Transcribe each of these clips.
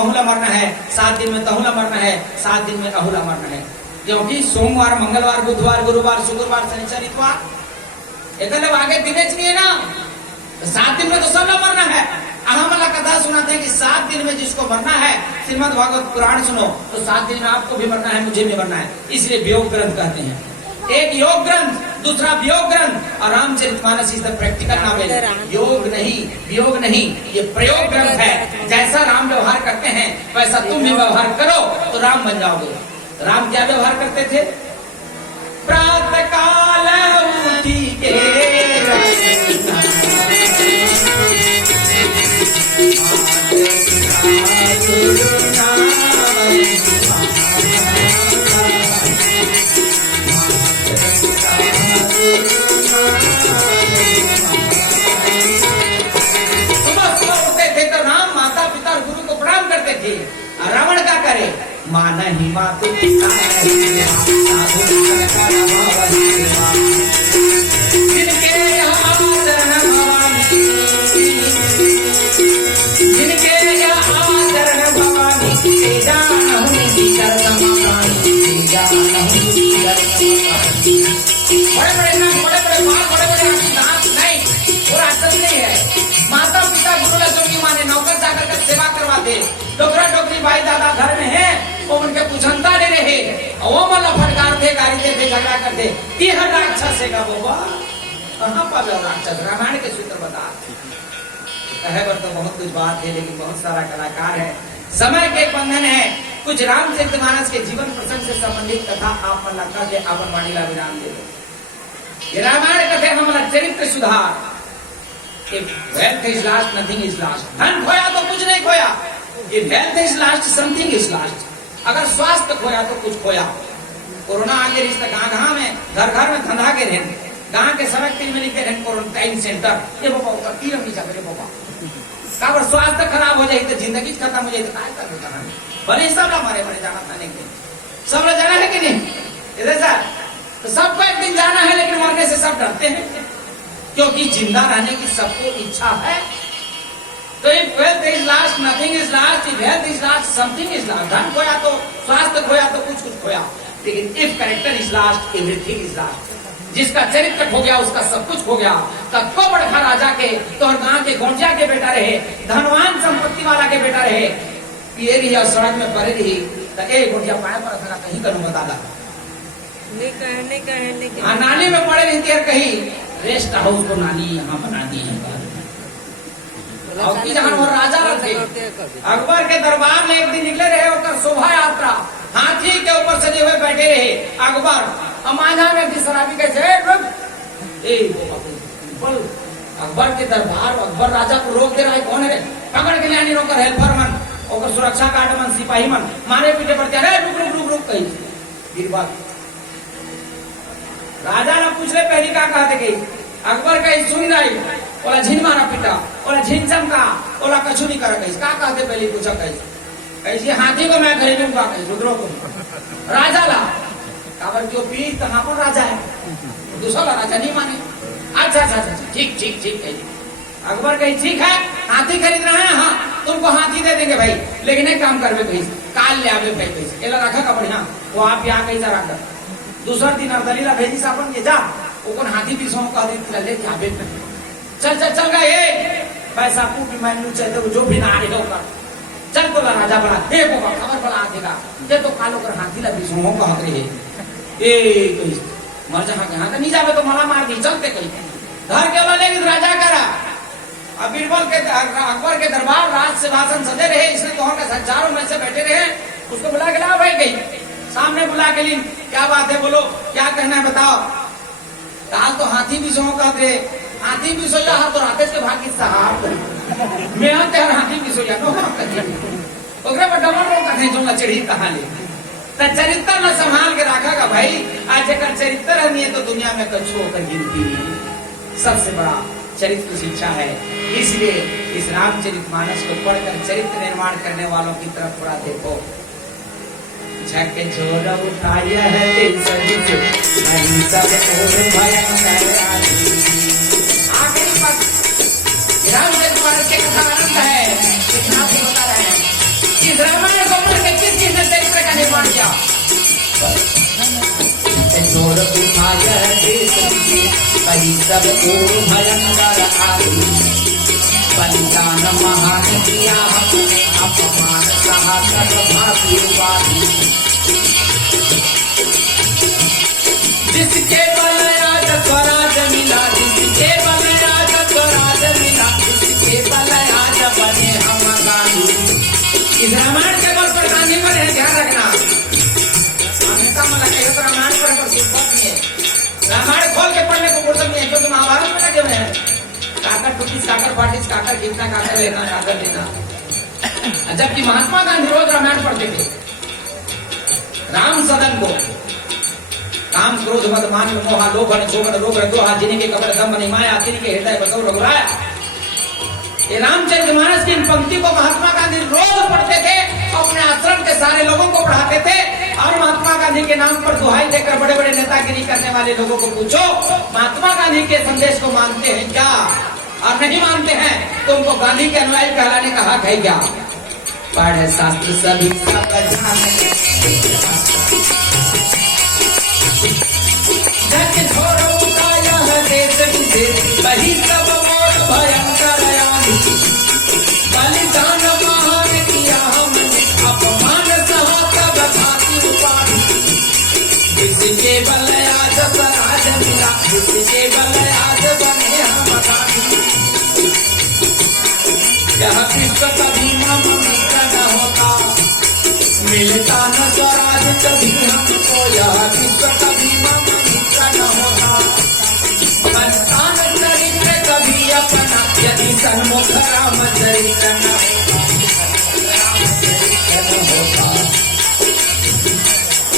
महुला मरना है, 7 दिन में तहुला मरना है, 7 दिन में अहुला मरना है। क्योंकि सोमवार, मंगलवार, बुधवार, गुरुवार, शुक्रवार, शनिवार, इतवार एक आगे दिने चाहिए ना, 7 दिन में तो सब लोग मरना है। अहमला कथा सुनाते हैं कि 7 दिन में जिसको मरना है, श्रीमद् भागवत पुराण सुनो तो 7 दिन में आपको भी मरना है, मुझे भी मरना है। इसलिए वियोग ग्रंथ कहते हैं। एक योग ग्रंथ, दूसरा वियोग ग्रंथ, और Ramcharitmanas is the practical novel. योग नहीं, वियोग नहीं, ये प्रयोग ग्रंथ है। जैसा राम व्यवहार करते हैं वैसा तुम भी व्यवहार करो तो राम बन जाओगे। राम क्या व्यवहार करते थे? प्रातः काल उठी के रावण क्या करे? माना ही मातु जिनके यहाँ चरण भवानी, जिनके यहाँ चरण भवानी, तेजा नहीं दीगर समानी, तेजा नहीं दीगर समानी। बड़े बड़े नाम, बड़े बड़े बाल, बड़े बड़े दांत नहीं, वो राक्षस नहीं है। माता पिता गुरु की माने नौकर जाकर के सेवा करवाते, डोकरा डोकरी भाई दादा घर में है, वो उनके पुछनता नहीं रहे, वो मतलब फटकारते, गाड़ीते थे, झगड़ा करते। यह राक्षस है का बाबा, कहाँ पावे राक्षस? रामायण के सूत्र बता कहे पर तो बहुत कुछ बात है, लेकिन बहुत सारा कलाकार है, समय के बंधन है। कुछ रामचरितमानस के जीवन प्रसंग से संबंधित कथा आप मन लगा के आपन वाणी ला विराम दे दो। ये रामायण कथे हमारा चरित्र सुधार। If wealth is lost, nothing is lost. धन खोया तो कुछ नहीं खोया। If health is lost, something is lost. अगर स्वास्थ्य खोया तो कुछ खोया। कोरोना आगे रिश्ता गाँव में, घर घर में धंधा के रहन, गाँव के सड़क के में लिखे रहन क्वारंटाइन सेंटर। ये बाबा ऊपर तीर नीचा करे बाबा। काबर स्वास्थ्य खराब हो जाए तो जिंदगी खत्म हो जाए तो काय कर देता है? भले सब लोग मरे मरे जाना था नहीं, सब लोग जाना है कि नहीं? इधर सर तो सबको एक दिन जाना है, लेकिन मरने से सब डरते हैं, क्योंकि जिंदा रहने की सबको इच्छा है। तो if wealth is last, nothing is last. If health is last, something is last. धन खोया तो, स्वास्थ्य खोया तो कुछ कुछ खोया, लेकिन if character is last, everything is last. जिसका चरित्र खो गया उसका सब कुछ खो गया। तब को बड़खा राजा के तो गांव के गोंजिया के बेटा रहे, धनवान संपत्ति वाला के बेटा रहे, पिए रही और सड़क में पड़े रही तो एक गोंजिया पाए पर था कहीं करूँ बता दा नाली में पड़े रहती है, कहीं रेस्ट हाउस को नाली यहाँ बना दी है। जहाँ वो राजा थे, अकबर के दरबार में एक दिन निकले रहे और शोभा यात्रा, हाथी के ऊपर सजे हुए बैठे रहे अकबर। मांझा में शराबी कैसे अकबर के दरबार, अकबर राजा को रोक दे रहा है। कौन है? पकड़ के लानी रोकर हेल्पर मन और सुरक्षा गार्ड मन, सिपाही मन मारे पीछे पड़ते, अरे रुक रुक रुक रुक कही गिरवा। राजा ने पूछ ले पहली का कहते गई, अकबर कही सुन रही, बोला झिन मारा पीटा, बोला झिन चमका, बोला कछु नहीं करा। कही का कहते पहली पूछा, कही हाथी को मैं खरीदूंगा, कही रुद्रो को राजा ला काबर क्यों पीठ कहाँ पर राजा है, दूसरा राजा नहीं माने। अच्छा अच्छा अच्छा ठीक ठीक ठीक है। अकबर कही ठीक है, हाथी खरीद रहा है, हाँ तुमको हाथी दे देंगे भाई, लेकिन एक काम करवे कही काल ले आवे भाई पैसे एला रखा का बढ़िया वो आप यहाँ कहीं जा रखा। दूसरा दिन दलीला भेजी सापन के जा ओकन हाथी पीसों का ले आवे चल चल चल गए पैसा पूट मैनू चाहे जो भी ना आ रहे चल तो राजा बड़ा हे बाबा खबर बड़ा देगा ये तो कालो कर हाथी ला पीसों का हक रहे ए मर जहाँ यहाँ का नहीं जावे तो मला मार दी चलते कहीं घर के वाले राजा करा। अब बीरबल के अकबर के दरबार राज से भाषण सजे रहे, इसने तो हजारों में से बैठे रहे, उसको बुला के ला भाई गई सामने बुला के लिए क्या बात है बोलो क्या कहना है बताओ। काल तो हाथी भी सो कहते हाथी भी सोया तो राते के भागी साहब मैं हाथी भी सोया नो ओकरे पर डबल रो कहते जो चढ़ी कहाँ ले चरित्र न संभाल के रखा का भाई। आज अगर चरित्र नहीं है तो दुनिया में कछु होकर गिनती सबसे बड़ा चरित्र शिक्षा है। इसलिए इस रामचरितमानस को पढ़कर चरित्र निर्माण करने वालों की तरफ थोड़ा देखो। झक झोर उठाया है आखिरी पद रामचरितमानस के कथा आनंद है, लेकिन आप बता रहे हैं इस उठाय देश विदेश, कही सब ओर भयंकर आदि। बलिदान महान किया हमने, अपमान सहा सब भांति उपाधि। जिसके बल आज स्वराज मिला, जिसके बल आज स्वराज मिला, जिसके बल आज बने हम गांधी। इस रामायण के बल पर गांधी बने, ध्यान रखना। अन्यथा मला कहे तो रामायण पर फुर्सत नहीं है, रामायण खोल के पढ़ने को फुर्सत नहीं है, क्योंकि महाभारत में लगे हुए हैं। काकर टूटिस, काकर फाटिस, काकर खींचना, काकर लेना, काकर देना। जबकि महात्मा गांधी रोज रामायण पढ़ते थे। राम सदन को काम क्रोध मद मान मोहा लोभ शोभन रोग दोहा, जिन्हीं के कपड़ दम बनी माया, तिन्हीं के हृदय बसो रघुराया। ये रामचरितमानस की इन पंक्ति को महात्मा गांधी रोज पढ़ते थे, अपने आश्रम के सारे लोगों को पढ़ाते थे। और महात्मा गांधी के नाम पर दुहाई देकर बड़े बड़े नेतागिरी करने वाले लोगों को पूछो, महात्मा गांधी के संदेश को मानते हैं क्या? और नहीं मानते हैं तो उनको गांधी के अनुयायी कहलाने का हक है क्या? पढ़े शास्त्र सभी सब जाने, जग छोड़ो का यह देश विदेश, वही सब मोर भयंकर आदि। बलिदान महान किया हमने, अपमान सहा सब भांति उपाधि। जिसके बल आज स्वराज मिला, जिसके बल आज बने हम गांधी। यह विश्व कभी हम मित्र न होता, मिलता न स्वराज कभी हमको। यह विश्व कभी हम मित्र न होता, बनता न चरित्र कभी अपना, यदि सन्मुख राम चरित्र न होता।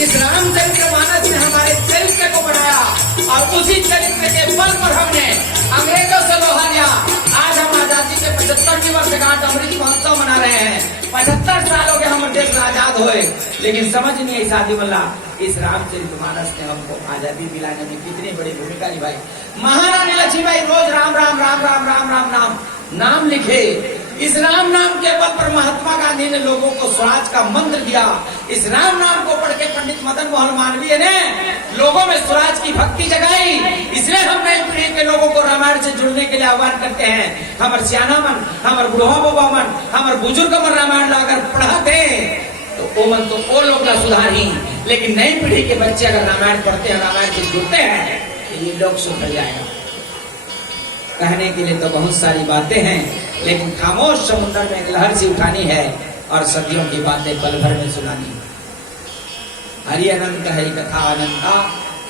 इस रामचरितमानस ने हमारे चरित्र को बढ़ाया, और उसी चरित्र के बल पर हमने अंग्रेजों से लोहा लिया। आज हम आजादी के 75वीं वर्षगांठ अमृत महोत्सव मना रहे हैं। 75 साल हो गए हमारे देश में आजाद हुए, लेकिन समझ नहीं आई शादी मल्ला, इस रामचरितमानस ने हमको आजादी दिलाने में कितनी बड़ी भूमिका निभाई। महारानी लक्ष्मीबाई रोज राम राम राम राम राम राम नाम लिखे। इस राम नाम के बल पर महात्मा गांधी ने लोगों को स्वराज का मंत्र दिया। इस राम नाम को पढ़ के पंडित मदन मोहन मालवीय ने लोगों में स्वराज की भक्ति जगाई। इसलिए हम नई पीढ़ी के लोगों को रामायण से जुड़ने के लिए आह्वान करते हैं। हमारे सियाना मन, हमारे बुढ़वा बाबा मन, हमारे बुजुर्ग मन रामायण अगर पढ़ाते तो वो मन तो वो लोग ना सुधारी, लेकिन नई पीढ़ी के बच्चे अगर रामायण पढ़ते हैं, रामायण से जुड़ते हैं, तो ये लोग सुधर जाएगा। कहने के लिए तो बहुत सारी बातें हैं, लेकिन खामोश समुद्र में एक लहर सी उठानी है और सदियों की बातें पल भर में सुनानी। हरि अनंत है कथा अनंता,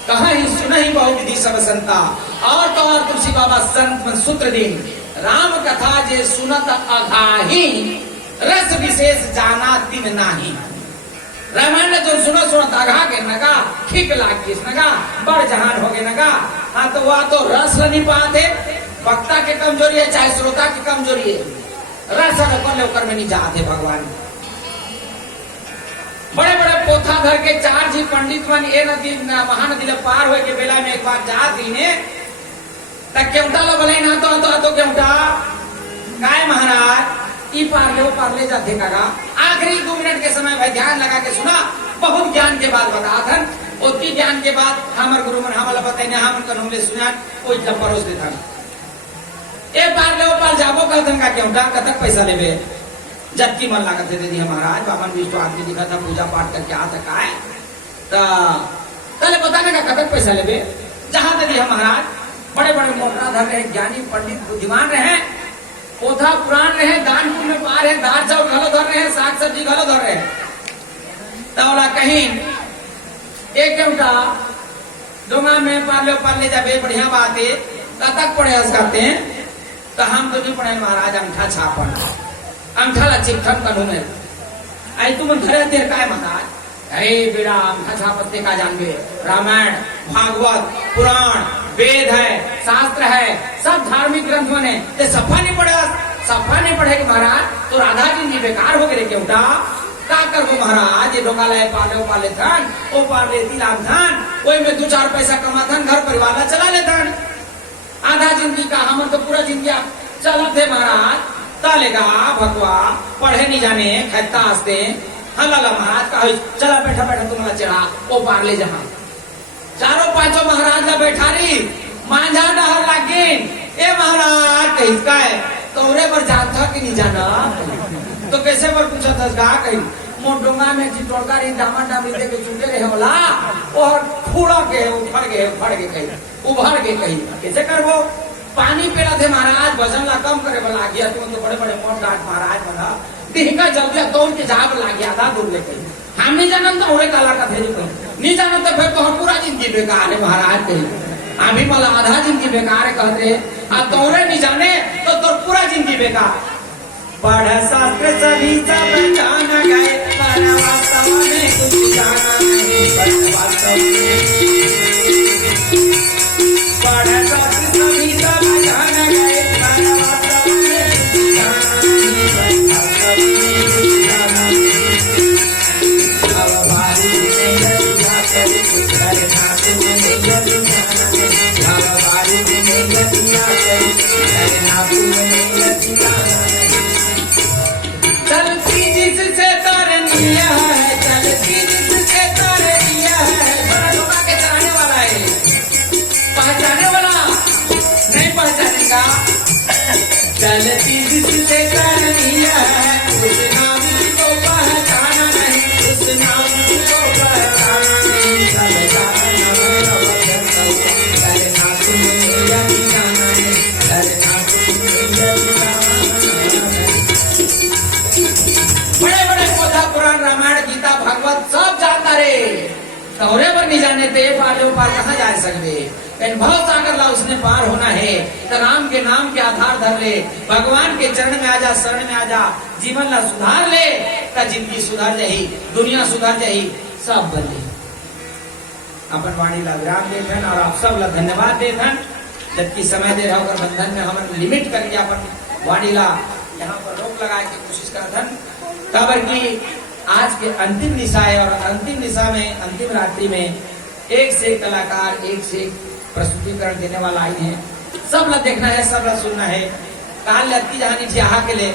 कहा ही सुना ही बहु विधि सब संता। और तो और तुलसी बाबा संत सूत्र दिन, राम कथा जे सुनत अघाही, रस विशेष जाना दिन नाही। रामायण जो सुनो सुनत अघा के नगा, खिक लाग किस नगा, बड़ जहान हो गए नगा। हाँ तो वह तो रस नहीं पाते, वक्ता के कमजोरी है चाहे श्रोता की कमजोरी है, रस होकर में नहीं जाते भगवान। बड़े बड़े पोथा धर के 4 जी पंडित मन ये नदी महानदी पार हो के बेला में एक बार जाती ने केवटा लो बोले ना तो केवटा काय महाराज ई पार ले जाते कागा। आखिरी 2 मिनट के समय भाई ध्यान लगा के सुना, बहुत ज्ञान के बाद बता थन। उतनी ज्ञान के बाद हमारे गुरु मन हमारा बताए हम कनून सुना कोई परोस देता ए पार ले पार जाबो कहतन का केवटा कतक पैसा लेबे। जबकि मन लागत दे दी महाराज बामन विष्णु आदमी दिखा था पूजा पाठ करके आता का है तले बताने का कतक पैसा लेबे। जहां दे दिया महाराज बड़े बड़े मोटरा धर रहे, ज्ञानी पंडित बुद्धिमान रहे, पोथा पुराण रहे, दान पुण्य पार है, दाल चावल घलो धर रहे हैं, साग सब्जी घलो धर रहे हैं। तवला कहीं एक केवटा डोंगा में पार ले जाबे बढ़िया बात है, कतक पड़े करते हैं तो हम तो नहीं पढ़े महाराज अंगठा छापन अंगठा ला चिपठन कनू में आई तुम घरे देर का है महाराज। अरे बेड़ा अंगठा छापते का जानबे, रामायण भागवत पुराण वेद है शास्त्र है, सब धार्मिक ग्रंथ बने ते सफा नहीं पढ़े महाराज तो राधा जी जी बेकार हो गए केवटा का करबो महाराज। ये डोका लाए पाले थन ओ पार लेती लाभ थन ओई में 2-4 पैसा कमाथन, घर परिवार ला चला लेथन। आधा जिंदगी का हम तो पूरा जिंदगी चलत है महाराज। तालेगा भगवा पढ़े नहीं जाने खैता हंसते हला महाराज का चला बैठा तुम्हारा चढ़ा ओ पार ले जहां चारों पांचों महाराज ला बैठारी मांझा डहर लागिन ए महाराज कही का है तोरे पर जान था कि नहीं जाना तो कैसे पर पूछा था का कही मोटोंगा में चिटोड़का री दामा डामी दे के चुके रहे होला और फूड़ा के उफड़ के कही उभर के कही कैसे करबो पानी पेला थे महाराज वजन ला कम करे वाला गया तुम तो बड़े बड़े मोट डाट महाराज बना दिहका जल्दी तोड़ के जाब ला गया आधा दूर ले कही हम नहीं जानम तो ओरे काला का थे नहीं जानम तो फिर तो हम पूरा जिंदगी बेकार है महाराज कही अभी वाला आधा जिंदगी बेकार है कहते अब तोरे नहीं जाने तो तोर पूरा जिंदगी बेकार पढ़ शास्त्र सभी सब जान गए पर वास्तव में कुछ जाना नहीं पर वास्तव में पढ़ शास्त्र सभी सब जान गए पर वास्तव में कुछ जाना नहीं पर वास्तव में कुछ जाना नहीं अब बारी में गया कर कुछ करना तुम्हें यदि जाना नहीं अब बारी में गया कर करना तुम्हें यदि जाना नहीं चलती जिससे तरनिया है चलती जिससे तरनिया है बड़ा डोका के चलाने वाला है पहचाने वाला नहीं पहचानेगा चलती जिससे तरनिया है उस नाम को पहचाना नहीं उस नाम को पहचाना नहीं चलना तुम्हें यदि जाना नहीं चलना तुम्हें यदि जाना बड़े बड़े पोथा पुराण रामायण गीता भागवत सब जानता रे तोरे पर नहीं जाने ते पार जो पार कहाँ जा सकते लेकिन बहुत सागर ला उसने पार होना है तो राम के नाम के आधार धर ले भगवान के चरण में आजा शरण में आजा जीवन ला सुधार ले तो जिंदगी सुधार जाही दुनिया सुधार जाही सब बदले अपन वाणी ला विराम देथन और आप सब ला धन्यवाद देथन जबकि समय दे रहा बंधन में हम लिमिट करके अपन वाणी ला यहाँ पर रोक लगाए की कोशिश करथन खबर की आज के अंतिम निशा है और अंतिम निशा में अंतिम रात्रि में एक से एक कलाकार एक से एक प्रस्तुतिकरण देने वाला आई है सब ला देखना है सब ला सुनना है काल लत्ती जहानी ठिया के ले